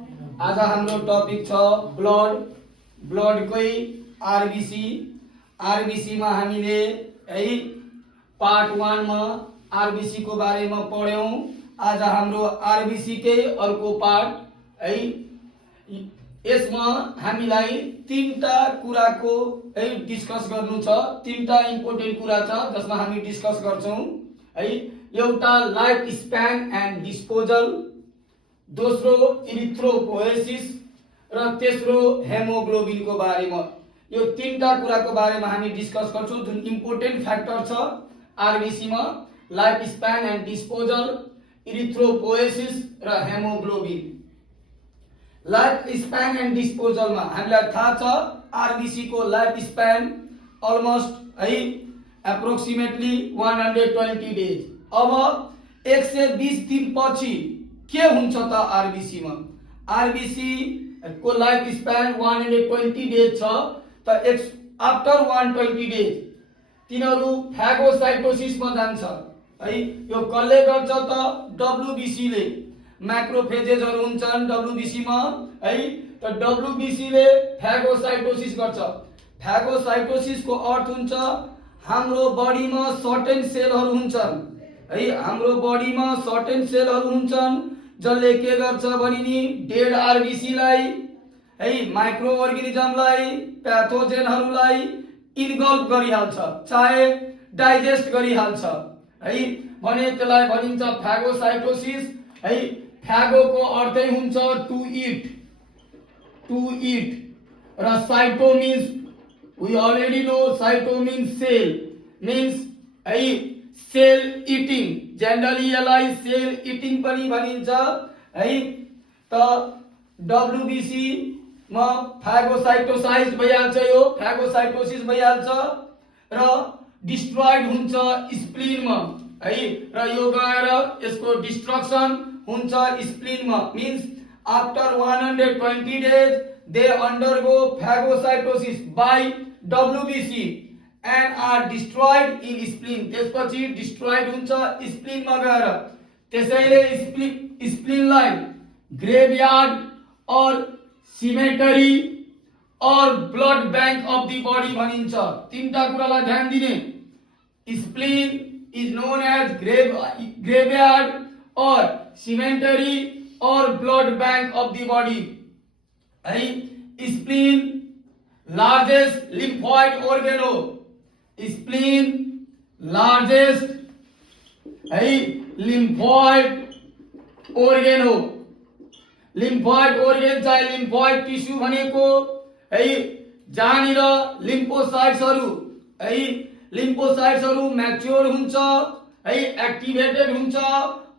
आज हाम्रो टपिक छ ब्लडकै आरबीसी। आरबीसी मा हामीले है पार्ट 1 मा आरबीसी को बारेमा पढ्यौं। आज हाम्रो आरबीसी कै अर्को पार्ट है। यसमा हामीलाई तीनटा कुराको है डिस्कस गर्नु छ। तीनटा इम्पोर्टेन्ट कुरा छ जसमा हामी डिस्कस गर्छौं है। एउटा लाइफ स्प्यान एन्ड डिस्पोजल, दोस्रो इरिथ्रोपोएसिस र तेस्रो हेमोग्लोबिन को बारेमा। यो तीनटा कुराको बारेमा हामी डिस्कस गर्छौं जुन इम्पोर्टेन्ट फ्याक्टर छ आरबीसी मा। Life span and disposal, erythropoiesis र haemoglobin. Life span and disposal मा हामीलाई थाहा छ आरबीसी को लाइफ स्प्यान अलमोस्ट है एप्रोक्सिमेटली 120 डेज। अब 120 दिन पछि के हुन्छ त आरबीसी मा? आरबीसी को लाइफ स्प्यान 120 डेज छ त आफ्टर 120 डेज तिनीहरु फागोसाइटोसिस मा जान्छ है। यो कसले गर्छ त? डब्ल्यूबीसी ले। मैक्रोफेजेसहरु हुन्छन् डब्ल्यूबीसी मा है। त डब्ल्यूबीसी ले फागोसाइटोसिस गर्छ। फागोसाइटोसिस को अर्थ हुन्छ हाम्रो बडी मा सर्टेन सेलहरु हुन्छन् है। हाम्रो बडी मा सर्टेन सेलहरु हुन्छन् जसले के गर्छ भने नि डेड आरबीसी लाई है माइक्रो अर्गानिजमलाई प्याथोजेनहरुलाई इन्गल्भ गरिहाल्छ, चाहे डाइजेस्ट गरिहाल्छ है। भने त्यसलाई भनिन्छ फागोसाइटोसिस है। फागो को अर्थै हुन्छ टु इट र cyto means we already know cyto means cell means है सेल इटिङ। जनरली यसलाई सेल इटिङ पनि भनिन्छ है। त डब्ल्यूबीसी मा फागोसाइटोसाइज भइहाल्छ, यो फागोसाइटोसिस भइहाल्छ र डिस्ट्रॉयड हुन्छ स्प्लिन मा है। र यो गएर यसको डिस्ट्रक्सन हुन्छ स्प्लिन मा। Means after 120 days they undergo phagocytosis by WBC and are destroyed in spleen। त्यसपछि डिस्ट्रॉयड हुन्छ स्प्लिन मा गएर। त्यसैले स्प्लिन लाई graveyard or cemetery or blood bank of the body भनिन्छ। तीनटा कुरालाई ध्यान दिने। Spleen is known as graveyard or cemetery or blood bank of the body है। स्प्लिन लार्जेस्ट लिम्फोइड organ हो। स्प्लीन लार्जेस्ट है लिम्फोइड organ हो। लिम्फोइड organ चाहे लिम्फोइड टिश्यू भनेको है जहाँनिर लिम्फोसाइट्सहरु है लिम्फोसाइट्सहरु म्याच्योर हुन्छ है, एक्टिभेटेड हुन्छ,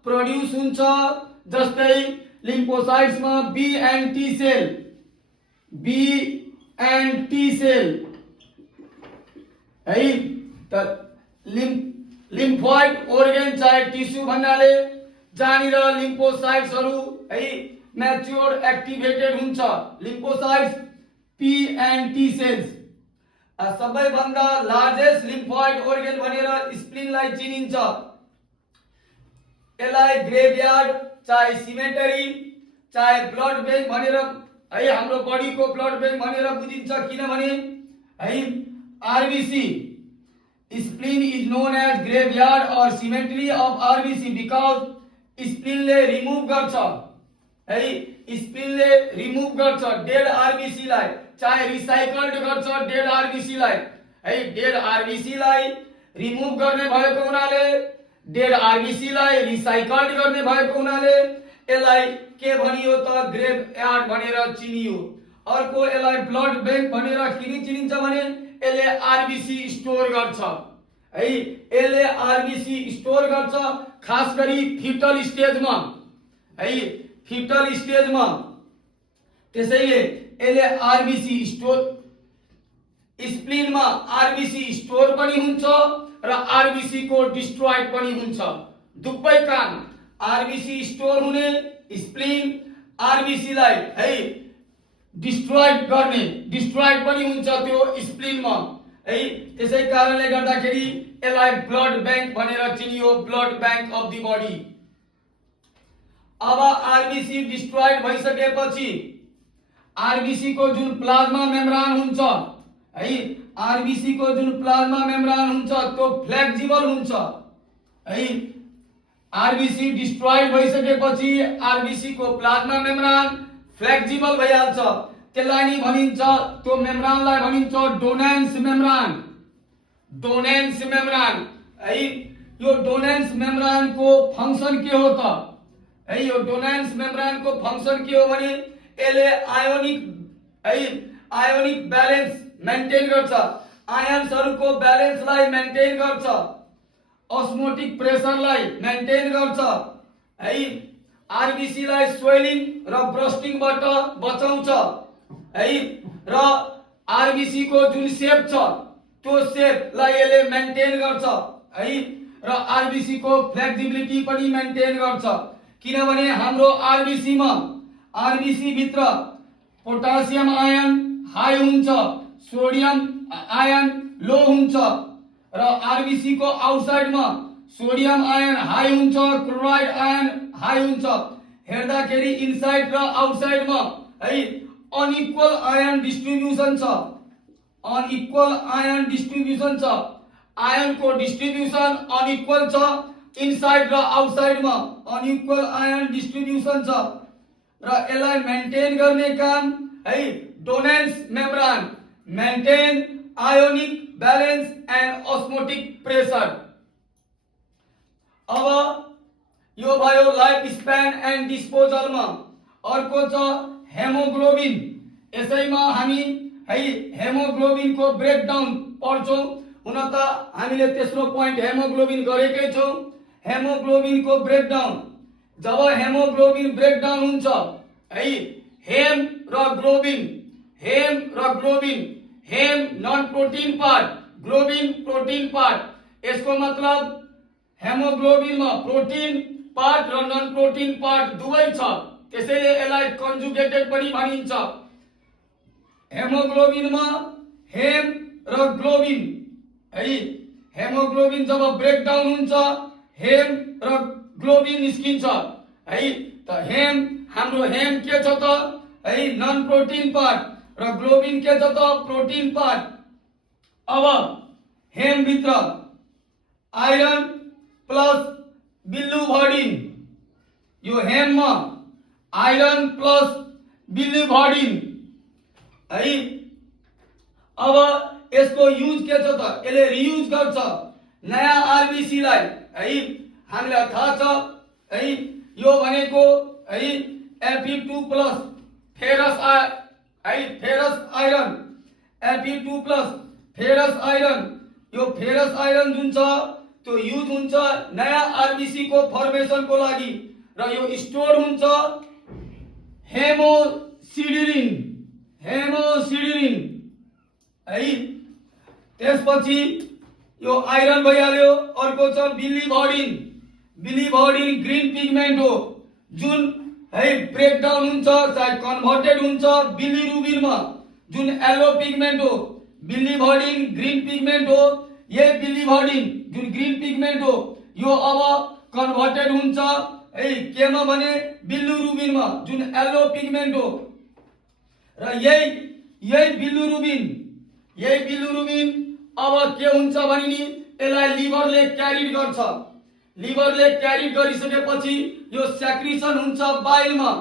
प्रोड्युस हुन्छ। जस्तै लिम्फोसाइट्स मा बी एन्ड टी सेल है। त लिम्फोइड organ चाहे टिश्यू भन्नाले जहाँनिर लिम्फोसाइट्सहरु है म्याच्योर एक्टिभेटेड हुन्छ। Lymphocytes P and T cells. सबैभन्दा लार्जेस्ट लिम्फोइड organ भनेर स्प्लिन लाई चिनिन्छ। यसलाई ग्रेवयार्ड चाहे सिमेटरी चाहे ब्लड बैंक भनेर है हाम्रो बडी को ब्लड बैंक भनेर बुझिन्छ। किनभने है RBC spleen is known as graveyard or cemetery of RBC because spleen ले रिमूव गर्छ है। स्प्लिन ले रिमूव गर्छ डेड आरबीसी लाई, चाहे रिसाइकल्ड गर्छ डेड आरबीसी लाई है। डेड आरबीसी लाई रिमूव गर्ने भएको हुनाले डेड आरबीसी लाई रिसाइकल्ड गर्ने भएको हुनाले यसलाई के भनियो त ग्रेवयार्ड भनेर चिनियो। अर्को यसलाई ब्लड बैंक भनेर किन चिनिन्छ भने यसले आरबीसी स्टोर गर्छ है। यसले आरबीसी स्टोर गर्छ खास गरी फिटल स्टेजमा है। फिटल स्टेजमा त्यसैले यसले आरबीसी स्टोर स्प्लिन मा आरबीसी स्टोर पनि हुन्छ र आरबीसी को डिस्ट्रॉयड पनि हुन्छ। दुवै काम आरबीसी स्टोर हुने स्प्लिन आरबीसी लाई है डिस्ट्रॉयड पनि हुन्छ त्यो स्प्लिन मा है। त्यसै कारणले गर्दाखेरि यसलाई ब्लड बैंक भनेर चिनियो, blood bank of the body. अब आरबीसी डिस्ट्रोइड भइसकेपछि आरबीसी को जुन प्लाज्मा मेम्ब्रेन हुन्छ है, आरबीसी को जुन प्लाज्मा मेम्ब्रेन हुन्छ त्यो फ्लेक्सिबल हुन्छ है। आरबीसी डिस्ट्रोइड भइसकेपछि आरबीसी को प्लाज्मा मेम्ब्रेन फ्लेक्सिबल भइहाल्छ। त्यसलाई नि भनिन्छ, त्यो मेम्ब्रेनलाई भनिन्छ डोनेन्स मेम्ब्रेन। डोनेन्स मेम्ब्रेन है। यो डोनेन्स मेम्ब्रेन को फंक्शन के हो त है, यो डोनेन्स मेम्ब्रेन को फंक्शन के हो भने यसले आयोनिक ब्यालेन्स मेन्टेन गर्छ, आयन्सहरुको ब्यालेन्सलाई मेन्टेन गर्छ, अस्मोटिक प्रेसरलाई मेन्टेन गर्छ है। आरबीसी लाई स्वेलिङ र ब्रस्टिङबाट बचाउँछ है। र आरबीसी को जुन शेप छ त्यो शेपलाई यसले मेन्टेन गर्छ है। र आरबीसी को फ्लेक्सिबिलिटी पनि मेन्टेन गर्छ, किनभने हाम्रो आरबीसी मा आरबीसी भित्र पोटासियम आयन हाई हुन्छ, सोडियम आयन लो हुन्छ। र आरबीसी को आउटसाइड में सोडियम आयन हाई हुन्छ, क्लोराइड आयन हाई हुन्छ। हेर्दाखेरि इनसाइड र आउटसाइड में है अनइक्वल आयन डिस्ट्रिब्युसन छ, अनइक्वल आयन डिस्ट्रिब्युसन छ। आयन को डिस्ट्रिब्युसन अनइक्वल छ, इनसाइड र आउटसाइड में अनइक्वल आयन डिस्ट्रिब्युसन छ। र यसलाई मेन्टेन गर्ने काम है Donnan's membrane, maintain ionic balance and osmotic pressure. अब यो भयो लाइफ स्पैन एंड डिस्पोजल में। अर्को छ हेमोग्लोबिन। यसैमा हामी है हेमोग्लोबिन को ब्रेकडाउन पढ्छौं। हुन त हामीले तेस्रो पॉइंट हेमोग्लोबिन गरेकै छौं। हेमोग्लोबिन को ब्रेकडाउन, जब हेमोग्लोबिन ब्रेकडाउन हुन्छ है, हेम र ग्लोबिन, हेम र globin, haem non protein part, globin protein part. इसको मतलब हेमोग्लोबिन में प्रोटीन पार्ट र नॉन प्रोटीन पार्ट दुवै छ, त्यसैले यसलाई कन्जुगेटेड पनि भनिन्छ। हेमोग्लोबिन में हेम र ग्लोबिन है, हेमोग्लोबिन जब ब्रेकडाउन हुन्छ हेम र ग्लोबिन निस्किन्छ है। त हेम हाम्रो हेम के छ त है नॉन प्रोटीन पार्ट र ग्लोबिन के छ त प्रोटीन पार्ट। अब हेम भित्र आयरन प्लस बिल्युभर्डिन, यो हेम में आयरन प्लस बिल्युभर्डिन है। अब यसको यूज के छ त यसले रियूज गर्छ नयाँ आरबीसी लाई है। हामीलाई थाहा छ है यो भनेको है Fe2 plus ferrous iron, Fe2 plus ferrous iron. यो फेरस आयरन जुन छ त्यो युज हुन्छ नयाँ आरबीसी को फर्मेशन को लागि, र यो स्टोर हुन्छ हेमोसिडिनिन, हेमोसिडिनिन है। त्यसपछि यो आयरन भइहाल्यो। अर्को छ बिलिभर्डिन। बिलिभर्डिन ग्रीन पिगमेंट हो, जुन है ब्रेकडाउन हुन्छ चाहे कन्भर्टेड हुन्छ बिलिरुबिन में, जुन येलो पिगमेंट हो। बिलिभर्डिन ग्रीन पिगमेंट हो। ये बिलिभर्डिन जुन ग्रीन पिगमेंट हो यो अब कन्भर्टेड हुन्छ है केमा भने बिलिरुबिन में, जुन येलो पिगमेंट हो। र यही बिलिरुबिन अब के हुन्छ भने नि यसलाई लिभरले क्यारिड गर्छ। लिभरले क्यारिड गरिसकेपछि यो सेक्रिसन हुन्छ बाइल में,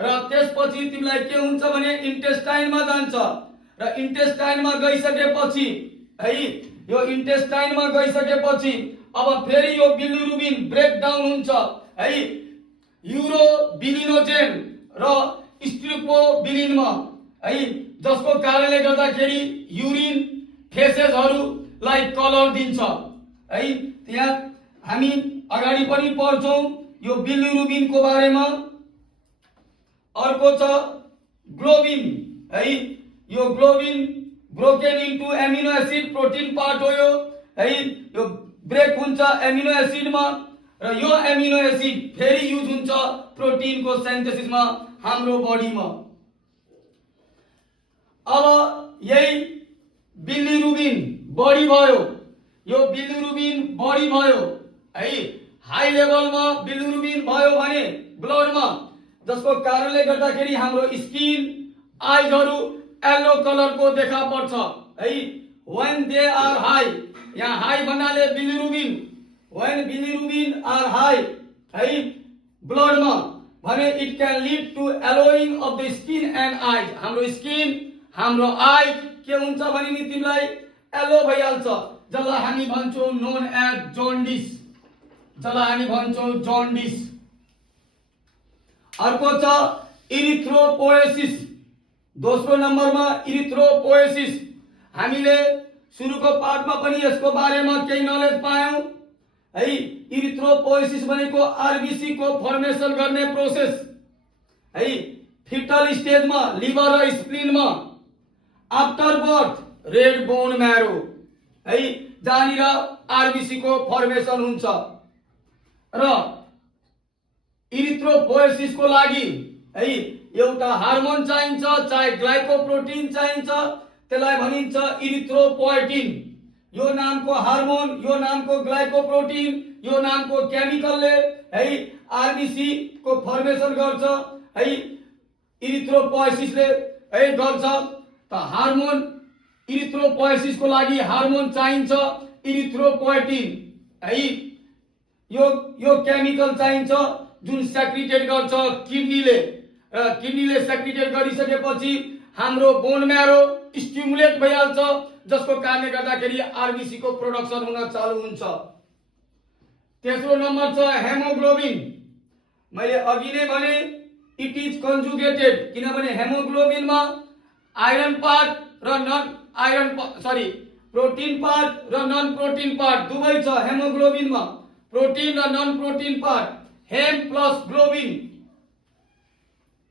र त्यसपछि तिमीलाई के हुन्छ भने इन्टेस्टाइन में जान्छ। र इन्टेस्टाइन में गइसकेपछि है यो इन्टेस्टाइन में गइसकेपछि अब फेरि यो बिलिरुबिन ब्रेकडाउन हुन्छ है यूरोबिलिनोजेन र स्ट्रिप्टोबिलिन में है, जसको कारणले गर्दाखेरि युरिन फेसेसहरुलाई कलर दिन्छ है। त्यहाँ हामी अगाडि पनि पढ्छौं यो बिलिरुबिन को बारेमा। अर्को छ ग्लोबिन है। यो globin broken into amino acid protein part हो यो है। यो ब्रेक हुन्छ एमिनो एसिड में, र यो एमिनो एसिड फेरि युज हुन्छ प्रोटीन को सिन्थेसिस में हाम्रो बॉडी में। अब यही बिलिरुबिन बढी भयो, यो बिलिरुबिन बढी भयो है। हाई लेभल में बिलिरुबिन भयो भने ब्लडमा, जसको कारणले गर्दाखेरि हाम्रो स्किन आइजहरू येलो कलरको देखा पर्छ है। when they are high, यहाँ हाई भन्नाले bilirubin, when bilirubin are high है ब्लडमा भने it can lead to yellowing of the skin and eyes, हाम्रो स्किन हाम्रो आई के हुन्छ भने नि तिमीलाई येलो भइहाल्छ, जसलाई हामी भन्छौँ नोन एज जन्डिस, जसलाई हामी भन्छौँ जन्डिस। अर्को छ इरिथ्रोपोएसिस, दोस्रो नम्बरमा इरिथ्रोपोएसिस। हामीले सुरुको पाठमा पनि यसको बारेमा केही नलेज पायौं है। इरिथ्रोपोएसिस भनेको आरबीसी को फर्मेसन गर्ने प्रोसेस है। फिटल स्टेजमा लिभर र स्प्लिनमा, आफ्टर बर्थ रेड बोन म्यारो है, जहाँनिर आरबीसी को फर्मेसन हुन्छ। र इरिथ्रोपोएसिस को लागि है एउटा हार्मोन चाहिन्छ, चाहे ग्लाइकोप्रोटीन चाहिन्छ, त्यसलाई भनिन्छ इरिथ्रोपोएटिन। यो नामको हार्मोन, यो नामको ग्लाइकोप्रोटीन, यो नामको केमिकलले है आरबीसी को फर्मेसन गर्छ है, इरिथ्रोपोएसिसले है गर्छ। त हार्मोन इरिथ्रोपोएसिस को लागि हार्मोन चाहिन्छ इरिथ्रोपोएटिन है। यो केमिकल चाहिन्छ जुन सेक्रिटेट गर्छ किडनीले, किडनीले सेक्रिटेट गरिसकेपछि हाम्रो बोन म्यारो स्टिमुलेट भइहाल्छ, जसको कारणले गर्दाखेरि आरबीसी को प्रोडक्सन हुन चालू हुन्छ। तेस्रो नम्बर छ हेमोग्लोबिन। मैले अघि नै भने इट इज कन्जुगेटेड, किनभने हेमोग्लोबिनमा आइरन पार्ट र नन आइरन प्रोटीन पार्ट र नन प्रोटीन पार्ट दुवै छ हेमोग्लोबिनमा, प्रोटीन र non protein part. Haem plus globin,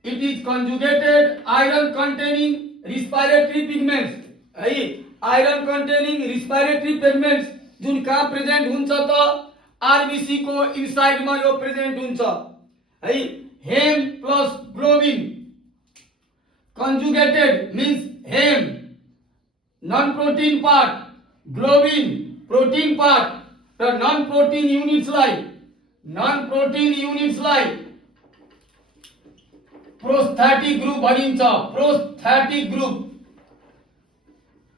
it is conjugated iron containing respiratory pigments है। आइरन कन्टेनिङ रिस्पिरेटरी पिगमेन्ट्स जुन कहाँ प्रेजेन्ट हुन्छ त आरबीसी को इनसाइडमा यो प्रेजेन्ट हुन्छ है। Haem plus globin, conjugated means haem non protein part, globin protein part र नन प्रोटीन युनिट्सलाई प्रोस्थेटिक ग्रुप भनिन्छ। प्रोस्थेटिक ग्रुप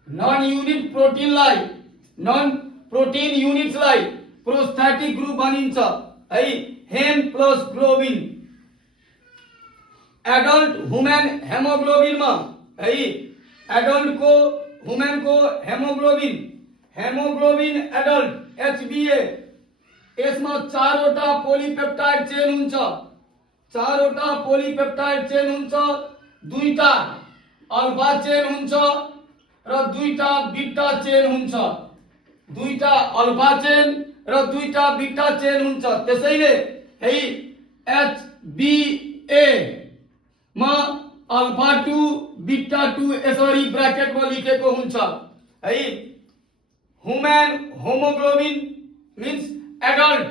नन प्रोटीन युनिट्सलाई प्रोस्थेटिक ग्रुप भनिन्छ है। Haem plus globin. Adult human हेमोग्लोबिनमा है, एडल्ट को ह्युमन को हेमोग्लोबिन एडल्ट एचबीए, यसमा चारवटा पोलिपेप्टाइड चेन हुन्छ, चारवटा पोलिपेप्टाइड चेन हुन्छ, दुईटा अल्फा चेन हुन्छ र दुईटा बीटा चेन हुन्छ, दुईटा अल्फा चेन र दुईटा बीटा चेन हुन्छ। त्यसैले है एचबीए मा अल्फा 2 बीटा 2 यसरी ब्र्याकेटमा लेखेको हुन्छ है। ह्युमन होमोग्लोबिन मीन्स एडल्ट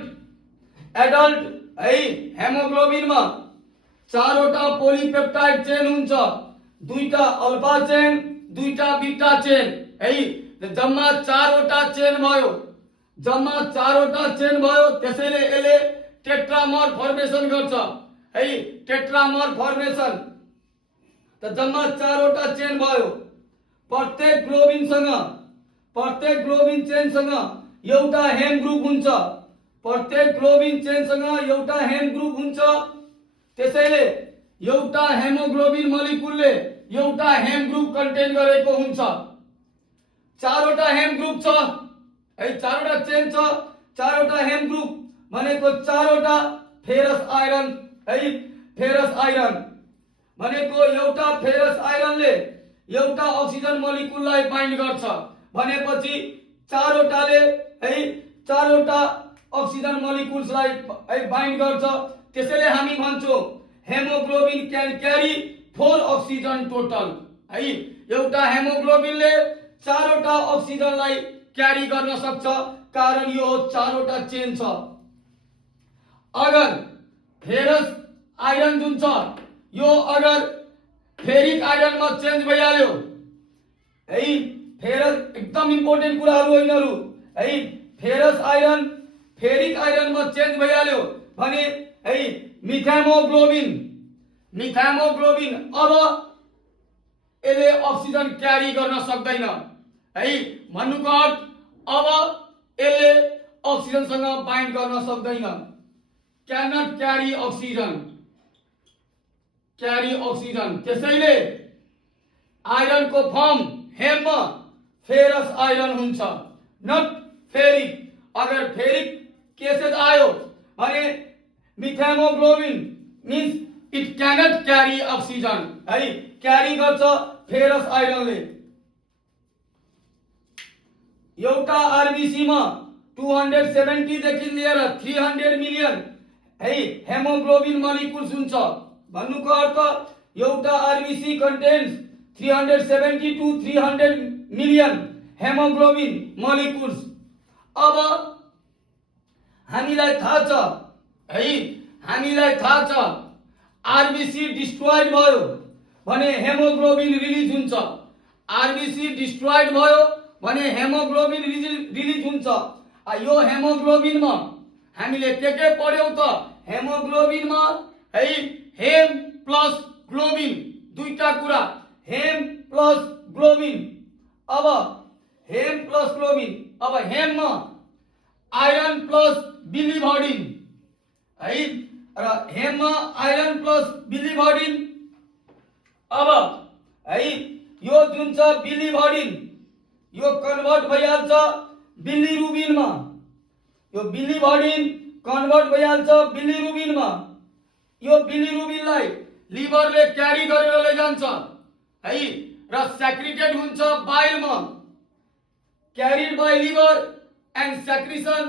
है हेमोग्लोबिनमा चारवटा पोलिपेप्टाइड चेन हुन्छ, दुईटा अल्फा चेन, दुईटा बीटा चेन है। जम्मा चारवटा चेन भयो, जम्मा चारवटा चेन भयो, त्यसैले यसले टेट्रामर फर्मेसन गर्छ है। टेट्रामर फर्मेसन त जम्मा चारवटा चेन भयो। प्रत्येक ग्लोबिन चेनसँग एउटा हेम ग्रुप हुन्छ, प्रत्येक ग्लोबिन चेनसँग एउटा हेम ग्रुप हुन्छ। त्यसैले एउटा हेमोग्लोबिन मोलिकुलले एउटा हेम ग्रुप कन्टेन गरेको हुन्छ। चारवटा हेम ग्रुप छ है, चारवटा चेन छ, चारवटा हेम ग्रुप भनेको चारवटा फेरस आइरन है। फेरस आइरन भनेको एउटा फेरस आइरनले एउटा अक्सिजन मोलिकुललाई बाइन्ड गर्छ भनेपछि चारवटाले है चारवटा अक्सिजन मोलिकुल्सलाई बाइन्ड गर्छ। त्यसैले हामी भन्छौँ haemoglobin can carry 4 oxygen total है। एउटा हेमोग्लोबिनले चारवटा अक्सिजनलाई क्यारी गर्न सक्छ, कारण यो चारवटा चेन छ। अगर फेरस आइरन जुन छ यो अगर फेरिक आइरनमा चेन्ज भइहाल्यो है, फेरस एकदम इम्पोर्टेन्ट कुराहरू हो यिनीहरू है। फेरस आइरन फेरिक आइरनमा चेन्ज भइहाल्यो भने है मिथाइमोग्लोबिन अब यसले अक्सिजन क्यारी गर्न सक्दैन है। भन्नुको अर्थ अब यसले अक्सिजनसँग बाइन्ड गर्न सक्दैन, क्यान नट क्यारी अक्सिजन। त्यसैले आइरनको फर्म हेममा फेरस आइरन हुन्छ, नट फेरिक। अगर फेरिक केसेस आयो भने methaemoglobin means it cannot carry oxygen है, क्यारी गर्छ फेरस आइरनले। एउटा आरबीसी मा 270 देखि लिएर 300 मिलियन है हेमोग्लोबिन मोलिक्युल्स हुन्छ। भन्नुको अर्थ एउटा RBC contents 370 to 300 million haemoglobin molecules. अब हामीलाई थाहा छ आरबीसी डिस्ट्रोइड भयो भने हेमोग्लोबिन रिलिज हुन्छ, आरबीसी डिस्ट्रोइड भयो भने हेमोग्लोबिन रिलिज हुन्छ। यो हेमोग्लोबिन मा हामीले के पढ्यौ त? हेमोग्लोबिन मा है हेम प्लस ग्लोबिन, दुईटा कुरा, हेम प्लस ग्लोबिन। अब हेम प्लस ग्लोबिन, अब हेम मा आइरन प्लस बिलिभर्डिन है, र हेम मा आइरन प्लस बिलिभर्डिन। अब है यो जुन छ बिलिभर्डिन, यो कन्भर्ट भइहाल्छ बिलिरुबिन मा, यो बिलिभर्डिन कन्भर्ट भइहाल्छ बिलिरुबिन मा। यो बिलिरुबिनलाई लिभरले क्यारी गरेर लैजान्छ है, र सेक्रिटेड हुन्छ बाइल मा, carried by liver and secretion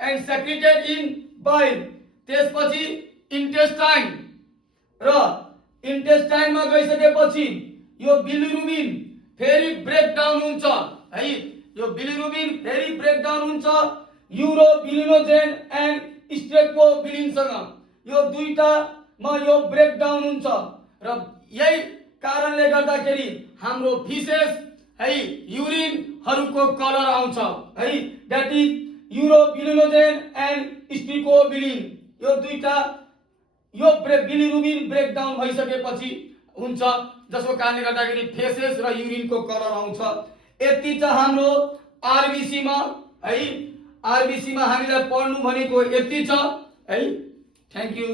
and secreted in bile. त्यसपछि इन्टेस्टाइन, र इन्टेस्टाइन मा गइसकेपछि यो बिलिरुबिन फेरि ब्रेकडाउन हुन्छ है, यो बिलिरुबिन फेरि ब्रेकडाउन हुन्छ युरोबिलिनोजेन एन्ड स्ट्रेप्टोबिलिनसँग। यो दुईटा मा यो ब्रेकडाउन हुन्छ, र यही कारणले गर्दाखेरि हाम्रो फिसेस है युरिनहरुको कलर आउँछ है, दैट इज युरोबिलिनोजेन एन्ड स्ट्रेप्टोबिलिन। यो दुईटा यो बिलिरुबिन ब्रेकडाउन भइसकेपछि हुन्छ, जसको कारणले गर्दाखेरि फेसेस र युरिनको कलर आउँछ। यति छ हाम्रो आरबीसी मा है, आरबीसी मा हामीलाई पढ्नु भनेको यति छ है। Thank you.